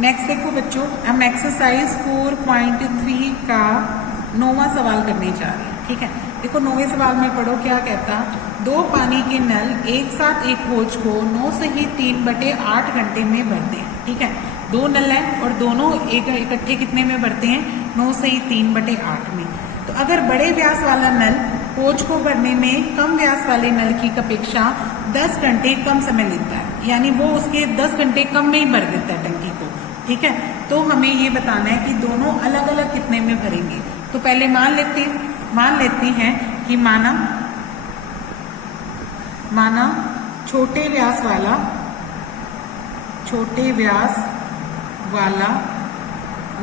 Next देखो बच्चों, हम एक्सरसाइज 4.3 का 9वां सवाल करने जा रहे हैं। ठीक है, देखो 9वें सवाल में पढ़ो क्या कहता। दो पानी के नल एक साथ एक होज को 9 से ही 3/8 घंटे में भरते हैं। ठीक है, दो नल हैं और दोनों एक इकट्ठे कितने में भरते हैं? 9 से ही 3/8 में। तो अगर बड़े व्यास वाला नल होज को भरने में कम व्यास वाले नल की अपेक्षा 10 घंटे कम समय लेता है, यानी वो उसके 10 घंटे कम में ही भर देता है टंकी को। ठीक है, तो हमें ये बताना है कि दोनों अलग अलग कितने में भरेंगे। तो पहले मान लेते हैं कि माना छोटे व्यास वाला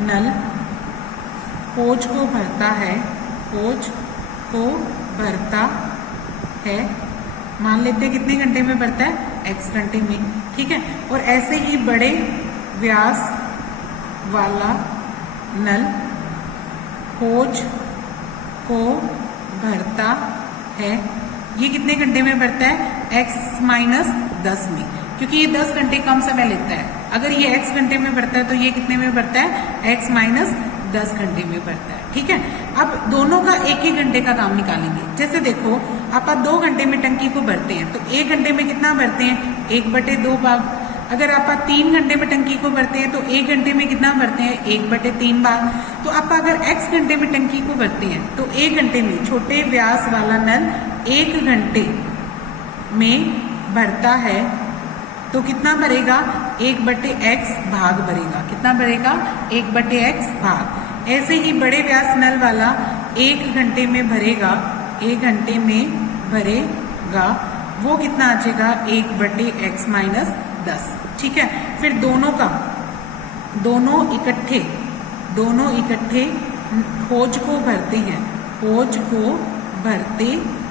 नल होज को भरता है, मान लेते हैं कितने घंटे में भरता है? x घंटे में। ठीक है, और ऐसे ही बड़े व्यास वाला नल होज को भरता है, ये कितने घंटे में भरता है? x-10 में, क्योंकि ये 10 घंटे कम समय लेता है। अगर ये x घंटे में भरता है तो ये कितने में भरता है? x-10 घंटे में भरता है। ठीक है, अब दोनों का एक ही घंटे का काम निकालेंगे। जैसे देखो, आप 2 घंटे में टंकी को भरते हैं तो 1 घंटे में कितना भरते हैं? 1/2 भाग। अगर आप 3 घंटे में टंकी को भरते हैं तो 1 घंटे में कितना भरते हैं? 1/3 भाग। तो आप अगर x घंटे में टंकी को भरते हैं तो 1 घंटे में छोटे व्यास वाला नल 1 घंटे में भरता है तो कितना भरेगा? 1/x भाग भरेगा। कितना भरेगा? 1/x भाग। ऐसे ही बड़े व्यास नल वाला 1 घंटे में भरेगा, वो कितना आ जाएगा? 1/x-10। ठीक है, फिर दोनों इकट्ठे होज को भरते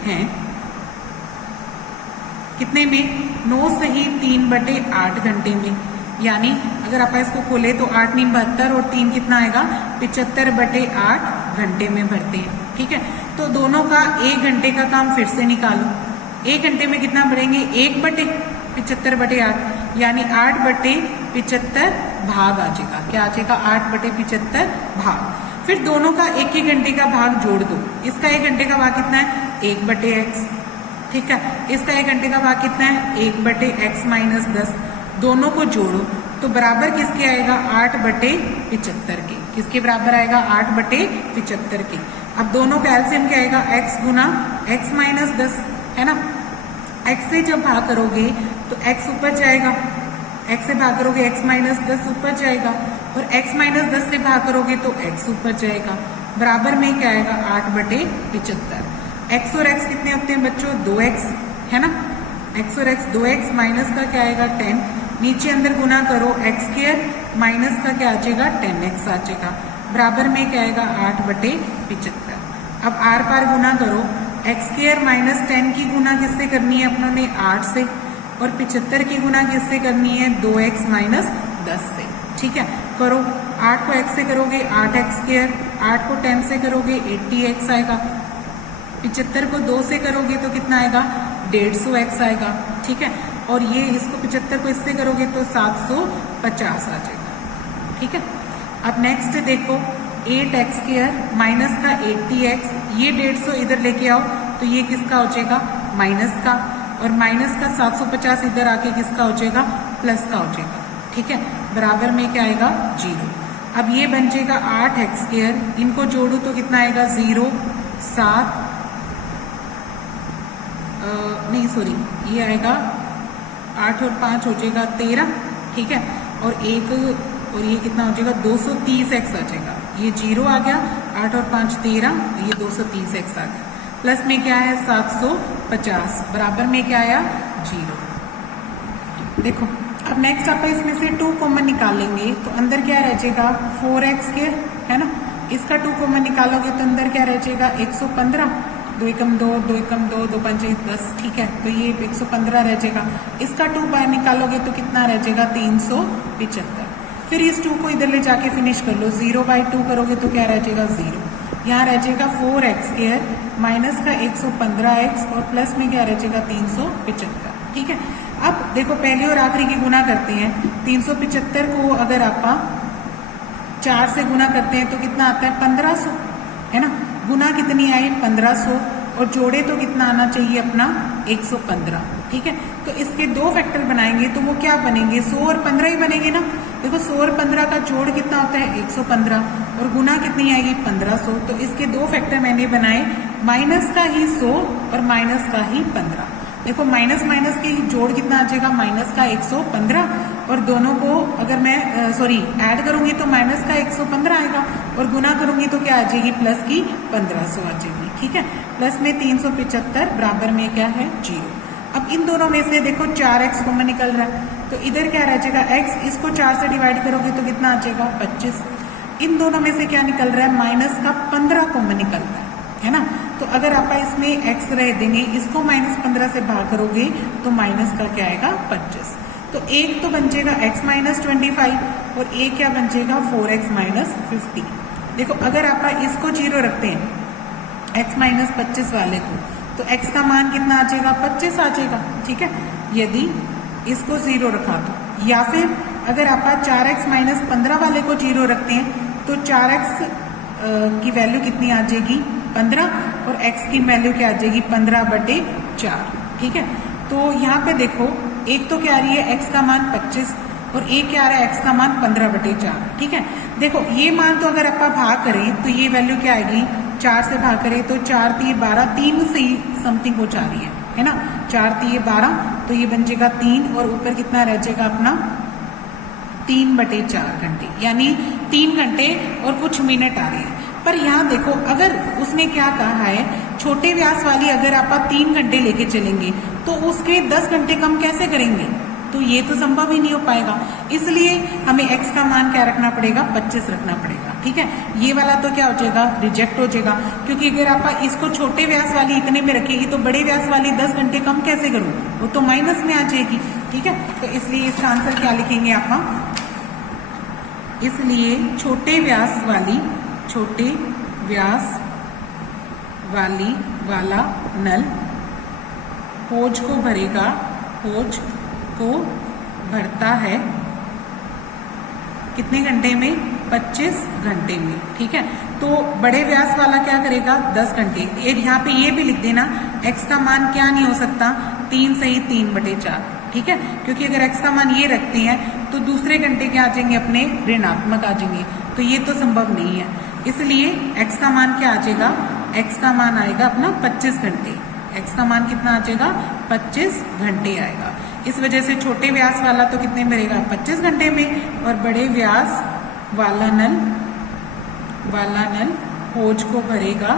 हैं कितने में? 9 से ही 3/8 घंटे में। यानी अगर आप इसको खोले तो 8 × 72 और 3 कितना आएगा? 75/8 घंटे में भरते हैं। ठीक है, तो दोनों का 1 घंटे का काम फिर से निकालो। 1 घंटे में कितना भरेंगे? 1/75/8, यानी 8/75 भाग आ जाएगा। क्या आ जाएगा? 8/75 भाग। फिर दोनों का एक ही घंटे का भाग जोड़ दो। इसका 1 घंटे का भाग कितना है? 1/x। ठीक है, इसका 1 घंटे का भाग कितना है? 1/x-10। दोनों को जोड़ो तो बराबर किसके आएगा? 8/75 के। किसके बराबर आएगा? 8/75 के। अब दोनों का एलसीएम क्या आएगा? x गुना x-10 है ना। x से जब भाग करोगे तो x ऊपर जाएगा, x से भाग करोगे x-10 ऊपर जाएगा, और x-10 से भाग करोगे तो x ऊपर जाएगा। बराबर में क्या आएगा? 8/75। x और x कितने होते हैं बच्चों? 2x है ना। x और x 2x, माइनस का क्या आएगा? 10। नीचे अंदर गुना करो, x² माइनस का क्या आ जाएगा? 10x आ जाएगा। बराबर में क्या आएगा? 8/75। अब आर पार गुना करो, x² माइनस 10 की गुना किससे करनी है अपनों ने? 8 से, और 75 की गुना किससे करनी है? 2x-10 से। ठीक है, करो। 8 को x से करोगे 8x², 8 को 10 से करोगे 80x आएगा, 75 को 2 से करोगे तो कितना आएगा? 150x आएगा। ठीक है, और ये इसको 75 को इससे करोगे तो 750 आ जाएगा। ठीक है, अब नेक्स्ट देखो, 8x² माइनस का 80x, ये 150 इधर लेके आओ तो ये किसका हो जाएगा? माइनस का, और माइनस का 750 इधर आके किसका हो जाएगा? प्लस का हो जाएगा। ठीक है, बराबर में क्या आएगा? 0। अब ये बन जाएगा 8x², इनको जोड़ो तो कितना आएगा? 0, 7, ये आएगा 8 और 5 हो जाएगा 13। ठीक है, और ये कितना हो जाएगा? 230x आ जाएगा। ये 0 आ गया, 8 और 5 13, ये 230x आ गया। प्लस में क्या है? 750। बराबर में क्या आया? 0। देखो, अब नेक्स्ट आप इसमें से 2 कॉमन निकालेंगे तो अंदर क्या रह जाएगा? 4x² है ना। इसका 2 कॉमन निकालोगे तो अंदर क्या रह जाएगा? 115। 2 एकम 2, 2 एकम 2, 2 पंचे 10। ठीक है, तो ये 115 रह जाएगा। इसका 2 बाहर निकालोगे तो कितना रह जाएगा? 375। फिर इस 2 को इधर ले जाके फिनिश कर लो। 0/2 करोगे तो क्या रह जाएगा? 0। यहाँ रह जाएगा 4x² माइनस का 115x, और प्लस में क्या रह जाएगा? 375। ठीक है। अब देखो पहले और आखिरी की गुना करते हैं। 375 को अगर आप 4 से गुना करते हैं तो कितना आता है 1500, है ना। गुना कितनी आई 1500 और जोड़े तो कितना आना चाहिए अपना 115, ठीक है। तो इसके दो फैक्टर बनाएंगे तो वो क्या बनेंगे 100 और 15 ही बनेंगे ना। देखो 100 और 15 का जोड़ कितना होता है 115 और गुना कितनी आएगी 1500। तो इसके दो फैक्टर मैंने बनाए, माइनस का ही 100 और माइनस का ही 15। देखो माइनस माइनस के जोड़ कितना आ जाएगा माइनस का 115 और दोनों को अगर मैं ऐड करूंगी तो माइनस का 115 आएगा और गुना करूंगी तो क्या आ जाएगी प्लस की 1500 आ जाएगी, ठीक है। प्लस में 375 बराबर में क्या है 0। अब इन दोनों में से देखो 4x कॉमन निकल रहा है तो इधर क्या रह जाएगा x, इसको 4 से डिवाइड करोगे तो कितना आ जाएगा 25। इन दोनों में से क्या निकल रहा है माइनस का 15 कॉमन निकल रहा है ना। तो अगर आप इसमें x रह देंगे, इसको -15 से भाग करोगे तो माइनस का क्या आएगा 25। तो एक तो बन जाएगा x माइनस 25 और एक क्या बन जाएगा 4x माइनस 50। देखो अगर आप इसको 0 रखते हैं x माइनस 25 वाले को तो x का मान कितना आ जाएगा 25 आ जाएगा, ठीक है। यदि इसको 0 रखा तो, या फिर अगर आप 4x माइनस 15 वाले को 0 रखते हैं तो 4x की वैल्यू कितनी आ जाएगी 15 और x की वैल्यू क्या आ जाएगी 15/4, ठीक है। तो यहाँ पे देखो एक तो क्या आ रही है x का मान 25 और एक क्या आ रहा है x का मान 15/4, ठीक है। देखो ये मान तो अगर आप भाग करें तो ये वैल्यू क्या आएगी 4 से भाग करें तो 4 3 12, 3 से ही समथिंग हो जा रही है ना। 4 3 12 तो ये बन जाएगा 3 और ऊपर कितना रह जाएगा अपना 3/4 घंटे, यानी 3 घंटे और कुछ मिनट आ रहे हैं। पर यहाँ देखो अगर उसने क्या कहा है छोटे व्यास वाली अगर आप 3 घंटे लेके चलेंगे तो उसके 10 घंटे कम कैसे करेंगे, तो ये तो संभव ही नहीं हो पाएगा। इसलिए हमें x का मान क्या रखना पड़ेगा 25 रखना पड़ेगा, ठीक है। ये वाला तो क्या हो जाएगा रिजेक्ट हो जाएगा, क्योंकि अगर आप इसको छोटे व्यास वाली इतने में रखेगी तो बड़े व्यास वाली 10 घंटे कम कैसे करूँ, वो तो माइनस में आ जाएगी, ठीक है। तो इसलिए इसका आंसर क्या लिखेंगे आप, इसलिए छोटे व्यास वाली वाला नल होज को भरेगा, होज को भरता है कितने घंटे में 25 घंटे में, ठीक है। तो बड़े व्यास वाला क्या करेगा 10 घंटे। यहाँ पे ये भी लिख देना x का मान क्या नहीं हो सकता 3 से ही 3/4, ठीक है। क्योंकि अगर x का मान ये रखते हैं तो दूसरे घंटे क्या आ जाएंगे अपने ऋणात्मक आ जाएंगे, तो ये तो संभव नहीं है। इसलिए x का मान क्या आ जाएगा, x का मान आएगा अपना 25 घंटे। x का मान कितना आ जाएगा 25 घंटे आएगा। इस वजह से छोटे व्यास वाला तो कितने में रहेगा 25 घंटे में और बड़े व्यास वाला नल होज को भरेगा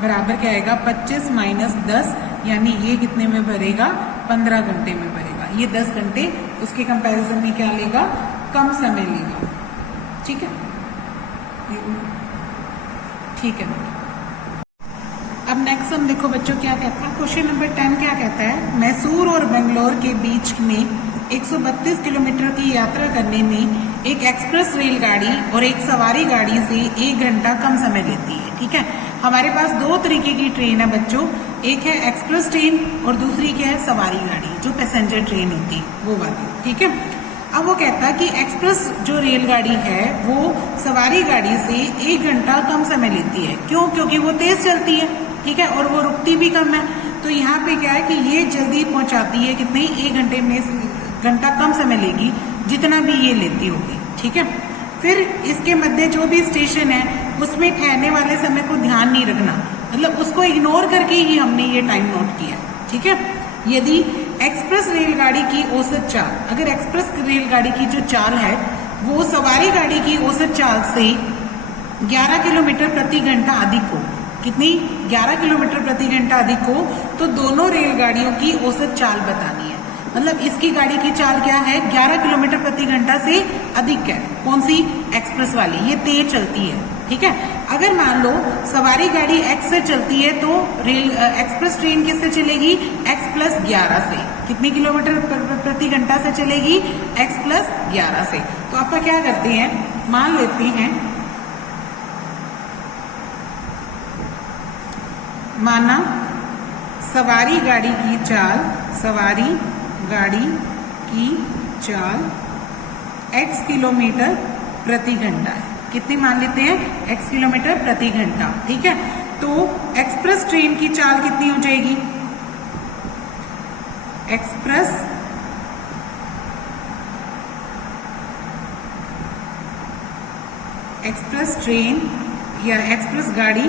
बराबर क्या आएगा 25 माइनस 10, यानी ये कितने में भरेगा 15 घंटे में भरेगा। ये 10 घंटे उसके कंपैरिजन में क्या लेगा कम समय लेगा, ठीक है, ठीक है। अब नेक्स्ट हम देखो बच्चों क्या कहता है, क्वेश्चन नंबर 10 क्या कहता है, मैसूर और बेंगलोर के बीच में 132 किलोमीटर की यात्रा करने में एक एक्सप्रेस रेलगाड़ी और एक सवारी गाड़ी से 1 घंटा कम समय लेती है, ठीक है। हमारे पास दो तरीके की ट्रेन है बच्चों, एक है एक्सप्रेस ट्रेन और दूसरी क्या है सवारी गाड़ी जो पैसेंजर ट्रेन होती है वो वाली, ठीक है। अब वो कहता है कि एक्सप्रेस जो रेलगाड़ी है वो सवारी गाड़ी से 1 घंटा कम समय लेती है, क्यों, क्योंकि वो तेज चलती है, ठीक है, और वो रुकती भी कम है। तो यहाँ पे क्या है कि ये जल्दी पहुंचाती है कितने 1 घंटे में घंटा कम समय लेगी जितना भी ये लेती होगी, ठीक है। फिर इसके मध्य जो भी स्टेशन है उसमें ठहरने वाले समय को ध्यान नहीं रखना, मतलब उसको इग्नोर करके ही हमने ये टाइम नोट किया, ठीक है। यदि एक्सप्रेस रेलगाड़ी की औसत चाल, अगर एक्सप्रेस रेलगाड़ी की जो चाल है वो सवारी गाड़ी की औसत चाल से 11 किलोमीटर प्रति घंटा अधिक हो, कितनी 11 किलोमीटर प्रति घंटा अधिक हो, तो दोनों रेलगाड़ियों की औसत चाल बतानी है। मतलब इसकी गाड़ी की चाल क्या है 11 किलोमीटर प्रति घंटा से अधिक है, कौन सी एक्सप्रेस वाली, ये तेज चलती है, ठीक है। अगर मान लो सवारी गाड़ी x से चलती है तो एक्सप्रेस ट्रेन किससे चलेगी x + 11 से, कितनी किलोमीटर प्रति घंटा से चलेगी x + 11 से। तो आपका क्या करते हैं, मान लेते हैं, माना सवारी गाड़ी की चाल, सवारी गाड़ी की चाल x किलोमीटर प्रति घंटा है। कितनी मान लेते हैं? x किलोमीटर प्रति घंटा। ठीक है, तो एक्सप्रेस ट्रेन की चाल कितनी हो जाएगी? एक्सप्रेस ट्रेन या एक्सप्रेस गाड़ी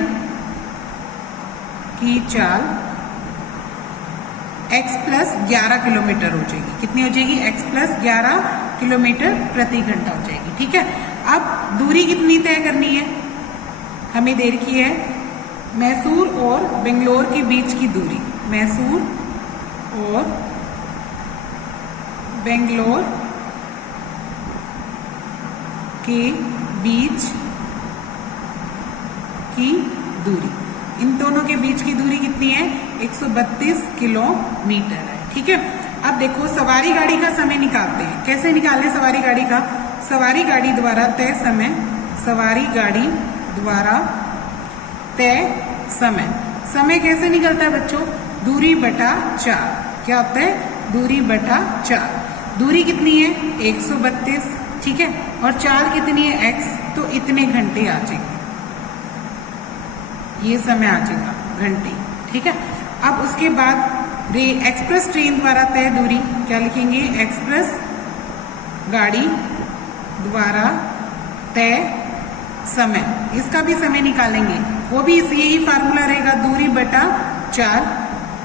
की चाल x प्लस 11 किलोमीटर हो जाएगी। कितनी हो जाएगी? x प्लस 11 किलोमीटर प्रति घंटा हो जाएगी। ठीक है, अब दूरी कितनी तय करनी है? हमें दे रखी है मैसूर और बेंगलोर के बीच की दूरी, मैसूर और बेंगलोर के बीच की दूरी, इन दोनों के बीच की दूरी कितनी है? 132 किलोमीटर है। ठीक है, अब देखो सवारी गाड़ी का समय निकालते हैं। कैसे निकालें सवारी गाड़ी का? सवारी गाड़ी द्वारा तय समय, सवारी गाड़ी द्वारा तय समय, समय कैसे निकलता है बच्चों? दूरी बटा 4। क्या होता है? दूरी बटा 4। दूरी कितनी है? 132। ठीक है, और चाल कितनी है? x, तो इतने घंटे आ जाएंगे, ये समय आ जाएगा घंटे। ठीक है, अब उसके बाद एक्सप्रेस ट्रेन द्वारा तय दूरी क्या लिखेंगे? एक्सप्रेस गाड़ी द्वारा तय समय, इसका भी समय निकालेंगे, वो भी यही फार्मूला रहेगा, दूरी बटा 4।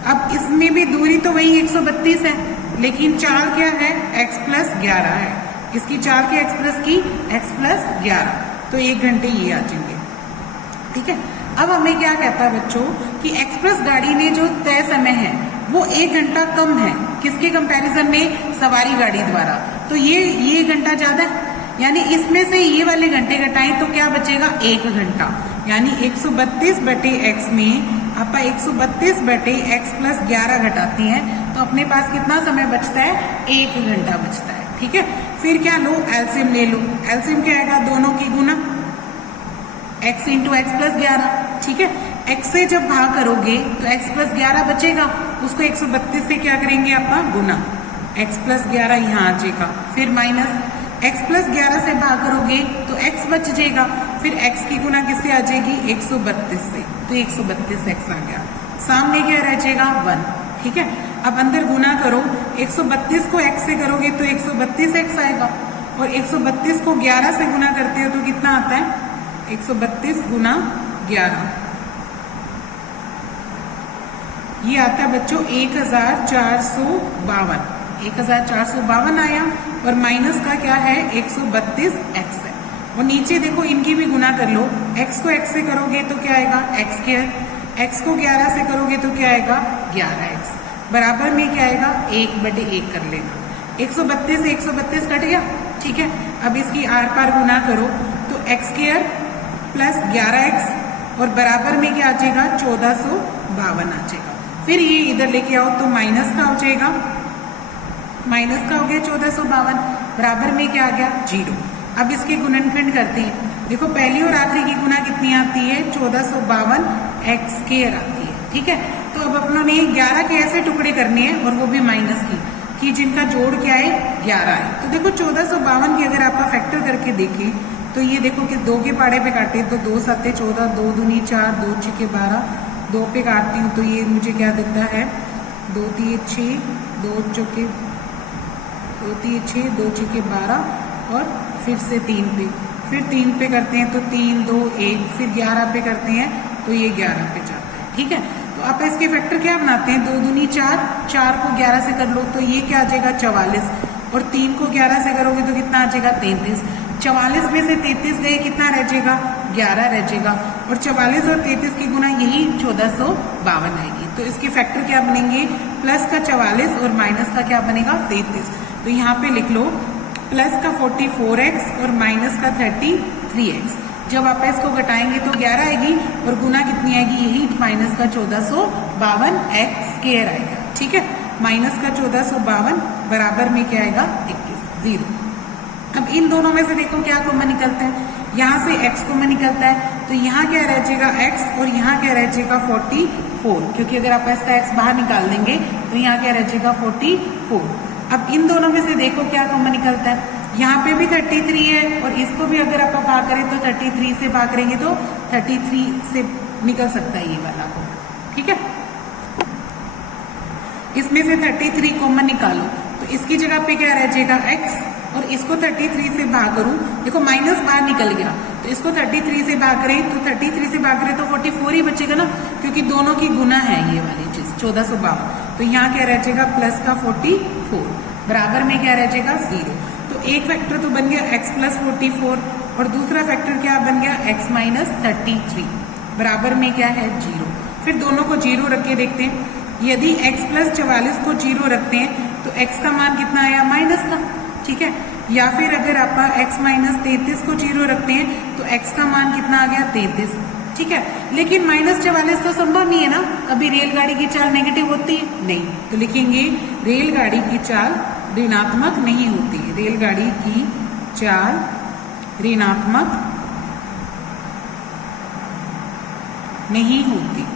अब इसमें भी दूरी तो वही 132 है, लेकिन चाल क्या है? x प्लस 11 है। इसकी चाल की एक्सप्रेस की x प्लस 11, तो 1 घंटे ये आ जाएंगे। ठीक है, अब हमें क्या कहता है बच्चों कि एक्सप्रेस गाड़ी में जो तय समय है वो 1 घंटा कम है, किसके कंपैरिजन में? सवारी गाड़ी द्वारा। तो ये घंटा ज्यादा है, यानी इसमें से ये वाले घंटे घटाएं तो क्या बचेगा? 1 घंटा। यानी 132 बटे x में आप 132 बटे x प्लस 11 घटाती हैं तो अपने पास कितना समय बचता है? 1 घंटा बचता है। ठीक है, फिर क्या लो? एलसीएम ले लो। एलसीएम क्या आएगा? दोनों की गुना, x इंटू एक्स प्लस 11। ठीक है, x से जब भाग करोगे तो x प्लस 11 बचेगा, उसको 132 से क्या करेंगे आप? गुना, x प्लस 11 यहाँ आ जाएगा, फिर माइनस x प्लस 11 से भाग करोगे तो x बच जाएगा, फिर x की गुना किससे आ जाएगी? 132 से, तो 132x आ गया, सामने क्या रह जाएगा? 1। ठीक है, अब अंदर गुना करो, 132 को x से करोगे तो 132x आएगा, और 132 को 11 से गुना करते हो तो कितना आता है? 132 गुना 11, ये आता है बच्चों 1452। 1452 आया, और माइनस का क्या है? 132x है। और नीचे देखो इनकी भी गुना कर लो, x को x से करोगे तो क्या आएगा? x स्क्वायर, x को 11 से करोगे तो क्या आएगा? 11x, बराबर में क्या आएगा? 1/1 कर लेना। 132 से 132 कट गया। ठीक है, अब इसकी आर पार गुना करो तो x स्क्वायर प्लस 11x, और बराबर में क्या आ जाएगा? 1452 आ जाएगा। फिर ये इधर लेके आओ तो माइनस का हो जाएगा, माइनस का हो गया 1452, बराबर में क्या आ गया? 0। अब इसके गुणनखंड करते हैं। देखो पहली और आखिरी की गुना कितनी आती है? 1452 x स्क्वायर आती है। ठीक है, तो अब अपनों ने 11 के ऐसे टुकड़े करने हैं, और वो भी माइनस की जिनका जोड़ क्या है? 11 है। तो देखो 1452 की अगर आप फैक्टर करके देखें तो ये देखो कि 2 के पाड़े पे काटे तो 2 7 14, 2 दूनी 4, 2 6 12, 2 पे काटती हूँ तो ये मुझे क्या देता है? 2 3 6, 2 चौके 2 3 6, 2 6 12, और फिर से 3 पे, फिर 3 पे करते हैं तो 3 2 1, फिर 11 पे करते हैं तो ये 11 पे जाता है। ठीक है, तो आप इसके फैक्टर क्या बनाते हैं? 2 दूनी 4, 4 को 11 से कर लो तो ये क्या आ जाएगा? 44, और 3 को 11 से करोगे तो कितना आ जाएगा? 33। 44 में से 33 गए, कितना रह जाएगा? 11 रह जाएगा, और 44 और 33 की गुना यही 1452 आएगी। तो इसके फैक्टर क्या बनेंगे? प्लस का 44 और माइनस का क्या बनेगा? 33। तो यहाँ पे लिख लो प्लस का 44x और माइनस का 33x। जब आप इसको घटाएंगे तो 11 आएगी, और गुना कितनी आएगी? यही माइनस का 1452 x स्क्वायर आएगा। ठीक है, माइनस का 1452 बराबर में क्या आएगा? 21, 0। अब इन दोनों में से देखो क्या कॉमन निकलता है? यहाँ से x कॉमन निकलता है, तो यहाँ क्या रह जाएगा x और यहाँ क्या रह जाएगा 44, क्योंकि अगर आप इसका x बाहर निकाल देंगे तो यहाँ क्या रह जाएगा 44। अब इन दोनों में से देखो क्या कॉमन निकलता है, यहाँ पे भी 33 है और इसको भी अगर आप भाग करें तो 33 से भाग करेंगे तो 33 से निकल सकता है ये वाला को, ठीक है। इसमें से 33 कॉमन निकालो तो इसकी जगह पे क्या रह जाएगा x और इसको 33 से भाग करूं, देखो माइनस बाहर निकल गया तो इसको 33 से भाग करें तो 33 से भाग करें तो 44 ही बचेगा ना, क्योंकि दोनों की गुना है ये वाली चीज 1452। तो यहाँ क्या रह जाएगा प्लस का 44 बराबर में क्या रह जाएगा 0। तो एक फैक्टर तो बन गया x प्लस 44 और दूसरा फैक्टर क्या बन गया x माइनस 33 बराबर में क्या है 0। फिर दोनों को 0 रख के देखते हैं, यदि x प्लस 44 को 0 रखते हैं तो x का मान कितना आया माइनस का, ठीक है। या फिर अगर आप x माइनस 33 को 0 रखते हैं तो x का मान कितना आ गया 33, ठीक है। लेकिन माइनस 44 तो संभव नहीं है ना, कभी रेलगाड़ी की चाल नेगेटिव होती है नहीं, तो लिखेंगे रेलगाड़ी की चाल ऋणात्मक नहीं होती, रेलगाड़ी की चाल ऋणात्मक नहीं होती,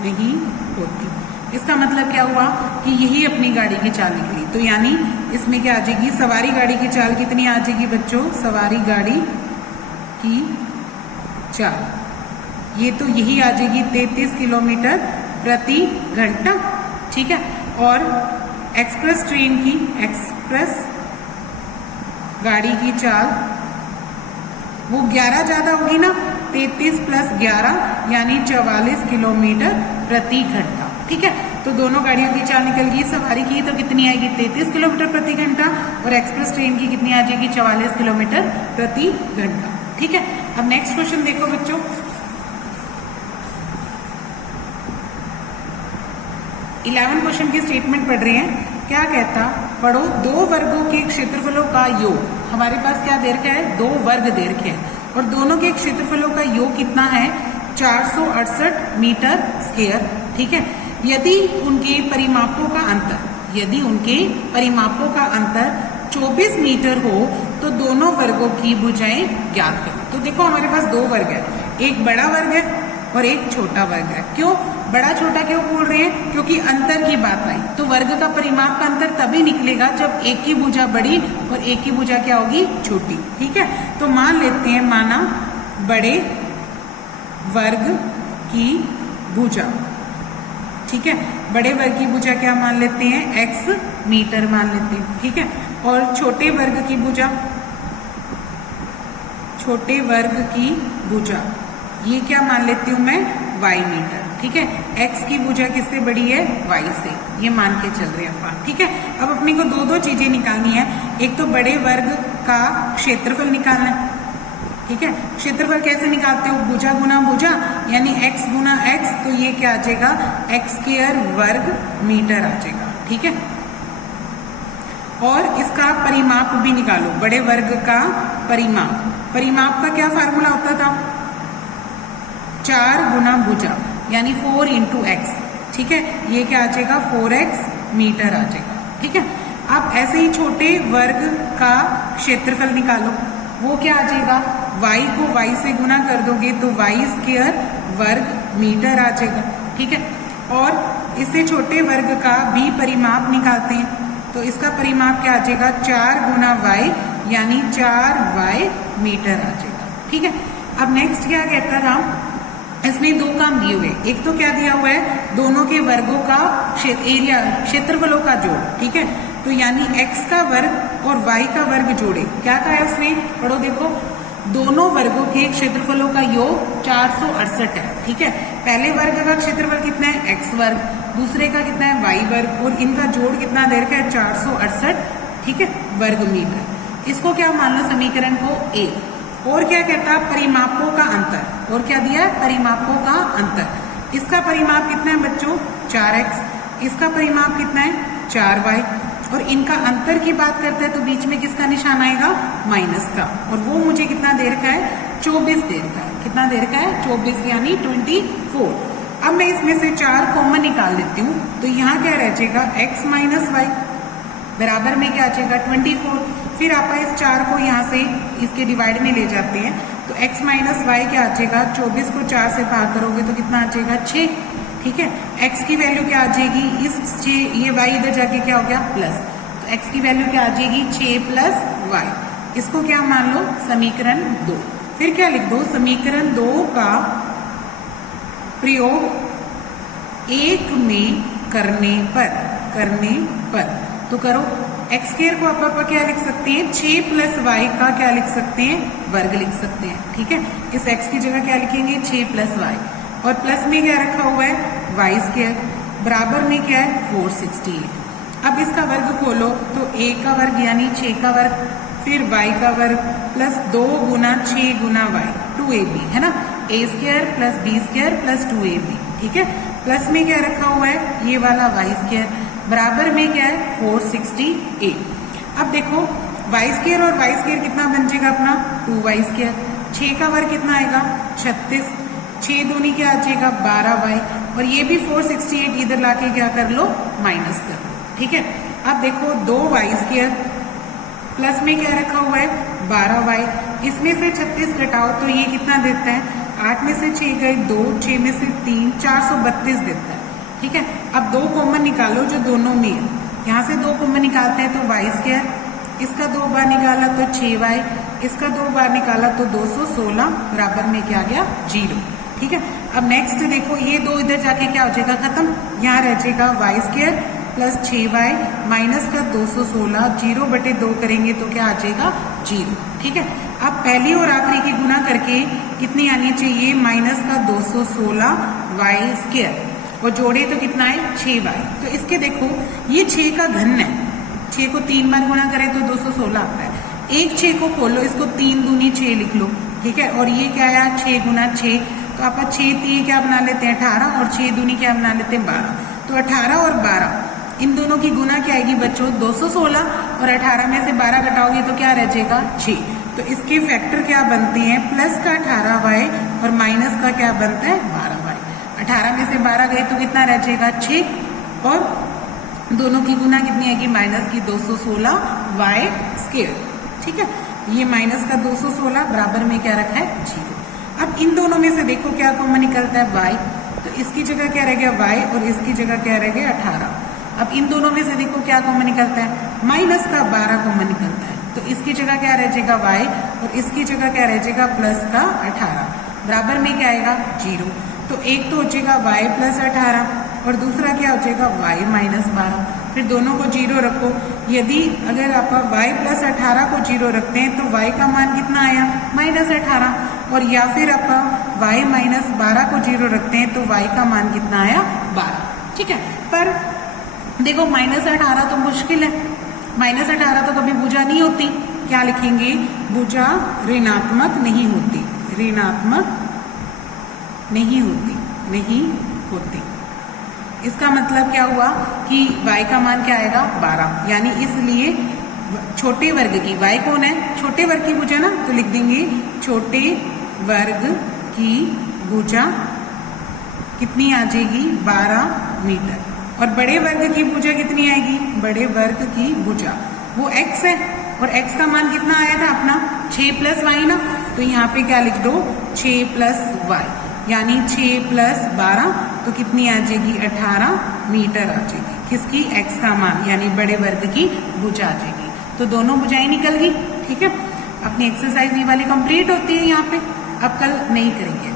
नहीं होती। इसका मतलब क्या हुआ कि यही अपनी गाड़ी की चाल निकली। तो यानी इसमें क्या आ जाएगी, सवारी गाड़ी की चाल कितनी आ जाएगी बच्चों, सवारी गाड़ी की चाल ये तो यही आ जाएगी 33 किलोमीटर प्रति घंटा, ठीक है। और एक्सप्रेस ट्रेन की, एक्सप्रेस गाड़ी की चाल वो 11 ज्यादा होगी ना, 33 प्लस 11 यानी 44 किलोमीटर प्रति घंटा, ठीक है। तो दोनों गाड़ियों की चाल निकल गई, सवारी की तो कितनी आएगी 33 किलोमीटर प्रति घंटा और एक्सप्रेस ट्रेन की कितनी आ जाएगी 44 किलोमीटर प्रति घंटा, ठीक है। अब नेक्स्ट क्वेश्चन देखो बच्चों, 11 क्वेश्चन की स्टेटमेंट पढ़ रहे हैं। क्या कहता, पढ़ो दो वर्गों के क्षेत्रफलों का योग। हमारे पास क्या दे रखा है, 2 वर्ग दे रखे हैं और दोनों के क्षेत्रफलों का योग कितना है 468 मीटर स्क्वायर, ठीक है। यदि उनके परिमापों का अंतर, यदि उनके परिमापों का अंतर 24 मीटर हो तो दोनों वर्गों की भुजाएं ज्ञात करो। तो देखो हमारे पास 2 वर्ग है, एक बड़ा वर्ग है और एक छोटा वर्ग है। क्यों बड़ा छोटा क्यों बोल रहे हैं, क्योंकि अंतर की बात आई तो वर्ग का परिमाप का अंतर तभी निकलेगा जब एक की भुजा बड़ी और एक की भुजा क्या होगी छोटी, ठीक है। तो मान लेते हैं, माना बड़े वर्ग की भुजा, ठीक है, बड़े वर्ग की भुजा क्या मान लेते हैं x मीटर मान लेते हैं, ठीक है। और छोटे वर्ग की भुजा, छोटे वर्ग की भुजा ये क्या मान लेती हूं मैं y मीटर, ठीक है। x की भुजा किससे बड़ी है y से, ये मान के चल रहे हैं अपन, ठीक है। अब अपने को दो चीजें निकालनी है, एक तो बड़े वर्ग का क्षेत्रफल निकालना है, ठीक है। क्षेत्रफल कैसे निकालते हो, भुजा गुना भुजा यानी x गुना x, तो ये क्या आ जाएगा x स्क्वायर वर्ग मीटर आ जाएगा, ठीक है। और इसका परिमाप भी निकालो, बड़े वर्ग का परिमाप, परिमाप का क्या फार्मूला होता था 4 गुना भुजा यानी 4 इंटू एक्स, ठीक है। ये क्या आ जाएगा 4x मीटर आ जाएगा, ठीक है। अब ऐसे ही छोटे वर्ग का क्षेत्रफल निकालो, वो क्या आ जाएगा y को y से गुना कर दोगे तो y स्क्वायर वर्ग मीटर आ जाएगा, ठीक है। और इससे छोटे वर्ग का भी परिमाप निकालते हैं तो इसका परिमाप क्या आ जाएगा 4 गुना y यानी 4y मीटर आ जाएगा, ठीक है। अब नेक्स्ट क्या कहता था, इसने 2 काम दिए हुए, एक तो क्या दिया हुआ है दोनों के वर्गों का एरिया क्षेत्रफलों का जोड़, ठीक है। तो यानी x का वर्ग और y का वर्ग जोड़े, क्या कहा है उसने, पढ़ो देखो, दोनों वर्गों के क्षेत्रफलों का योग 468 है, ठीक है। पहले वर्ग का क्षेत्रफल कितना है x वर्ग, दूसरे का कितना है y वर्ग और इनका जोड़ कितना दे रखा है 468, ठीक है, वर्ग मीटर। इसको क्या मान लो समीकरण को a। और क्या कहता है परिमापों का अंतर, और क्या दिया है परिमापों का अंतर। इसका परिमाप कितना है बच्चों 4x, इसका परिमाप कितना है 4y और इनका अंतर की बात करते हैं तो बीच में किसका निशान आएगा माइनस का, और वो मुझे कितना दे रखा है 24 दे रखा है, कितना दे रखा है 24 यानी 24। अब मैं इसमें से 4 कॉमन निकाल देती हूँ तो यहाँ क्या रह जाएगा x माइनस वाई बराबर में क्या आ जाएगा 24। फिर आप इस 4 को यहाँ से इसके डिवाइड में ले जाते हैं तो x माइनस वाई क्या आ जाएगा, 24 को 4 से भाग करोगे तो कितना आ जाएगा 6। ठीक है, x की वैल्यू क्या आ जाएगी, इस 6 ये y इधर जाके क्या हो गया प्लस, तो x की वैल्यू क्या आ जाएगी 6 प्लस वाई। इसको क्या मान लो समीकरण 2। फिर क्या लिख दो, समीकरण 2 का प्रयोग 1 में करने पर तो करो। एक्स स्क्वायर को आप क्या लिख सकते हैं, 6 प्लस वाई का क्या लिख सकते हैं, वर्ग लिख सकते हैं। ठीक है, इस x की जगह क्या लिखेंगे 6 प्लस वाई, और प्लस में क्या रखा हुआ है वाई स्क्वायर, बराबर में क्या है 468। अब इसका वर्ग खोलो तो a का वर्ग यानी 6 का वर्ग, फिर y का वर्ग प्लस 2 गुना 6 गुना y 2ab है ना, a square plus b square plus 2ab। ठीक है, प्लस में क्या रखा हुआ है ये वाला y स्क्वायर, बराबर में क्या है 468। अब देखो y स्क्वायर और y स्क्वायर कितना बन जाएगा अपना 2y स्क्वायर, 6 का वर्ग कितना आएगा 36, 6 दूनी क्या आ जाएगा 12y, और ये भी 468 इधर लाके क्या कर लो माइनस कर लो। ठीक है, अब देखो 2y स्क्वायर प्लस में क्या रखा हुआ है 12y, इसमें से 36 घटाओ तो ये कितना देता है, 8 में से 6 गए 2, 6 में से 3 432 देता है। ठीक है, अब 2 कॉमन निकालो जो दोनों में है, यहाँ से 2 कॉमन निकालते हैं तो y स्क्वायर, इसका 2 बार निकाला तो 6y, इसका 2 बार निकाला तो 216, बराबर में क्या आ गया 0। ठीक है, अब नेक्स्ट देखो ये 2 इधर जाके क्या हो जाएगा खत्म, यहाँ रह जाएगा y square plus 6y minus का 216, 0/2 करेंगे तो क्या आ जाएगा 0। ठीक है, अब पहली और आखिरी की गुना करके कितनी आनी चाहिए माइनस का 216y स्क्वायर, और जोड़े तो कितना है 6y। तो इसके देखो ये 6 का घन है, 6 को 3 बार गुणा करें तो 216 आता है। एक 6 को खोलो, इसको 3 दूनी 6 लिख लो। ठीक है, और ये क्या है 6 गुना 6, तो आप 6 3 क्या बना लेते हैं 18, और 6 दूनी क्या बना लेते हैं 12। तो 18 और 12 इन दोनों की गुना क्या आएगी बच्चों 216, और 18 में से 12 घटाओगे तो क्या रह जाएगा 6। तो इसके फैक्टर क्या बनते हैं, प्लस का 18y और माइनस का क्या बनता है 12y। 18 में से 12 गए तो कितना रह जाएगा 6, और दोनों की गुना कितनी आएगी माइनस की 216y स्क्वायर। ठीक है, ये माइनस का 216 बराबर में क्या रखा है 0। अब इन दोनों में से देखो क्या कॉमन निकलता है y, तो इसकी जगह क्या रह गया y और इसकी जगह क्या रह गया 18। अब इन दोनों में से देखो क्या कॉमन निकलता है, माइनस का 12 कॉमन निकलता है, तो इसकी जगह क्या रह जाएगा y और इसकी जगह क्या रह जाएगा प्लस का 18, बराबर में क्या आएगा 0। तो एक तो हो जाएगा y प्लस 18 और दूसरा क्या हो जाएगा y माइनस 12। फिर दोनों को 0 रखो, यदि अगर आप y प्लस 18 को 0 रखते हैं तो y का मान कितना आया माइनस 18, और या फिर आप y माइनस 12 को 0 रखते हैं तो y का मान कितना आया 12। ठीक है, पर देखो माइनस 18 तो मुश्किल है, माइनस 18 तो कभी भुजा नहीं होती, क्या लिखेंगे भुजा ऋणात्मक नहीं होती, ऋणात्मक नहीं होती। इसका मतलब क्या हुआ कि y का मान क्या आएगा 12, यानी इसलिए छोटे वर्ग की, y कौन है छोटे वर्ग की भुजा ना, तो लिख देंगे छोटे वर्ग की भुजा कितनी आ जाएगी 12 मीटर, और बड़े वर्ग की भुजा कितनी आएगी, बड़े वर्ग की भुजा वो x है, और x का मान कितना आया था अपना 6 प्लस वाई ना, तो यहाँ पे क्या लिख दो 6 प्लस वाई, यानी 6 प्लस 12 तो कितनी आ जाएगी 18 मीटर आ जाएगी, किसकी x का मान, यानी बड़े वर्ग की भुजा आ जाएगी। तो दोनों भुजाएं निकल गई। ठीक है, अपनी एक्सरसाइज ये वाली कंप्लीट होती है यहाँ पे, अब कल नहीं करेंगे।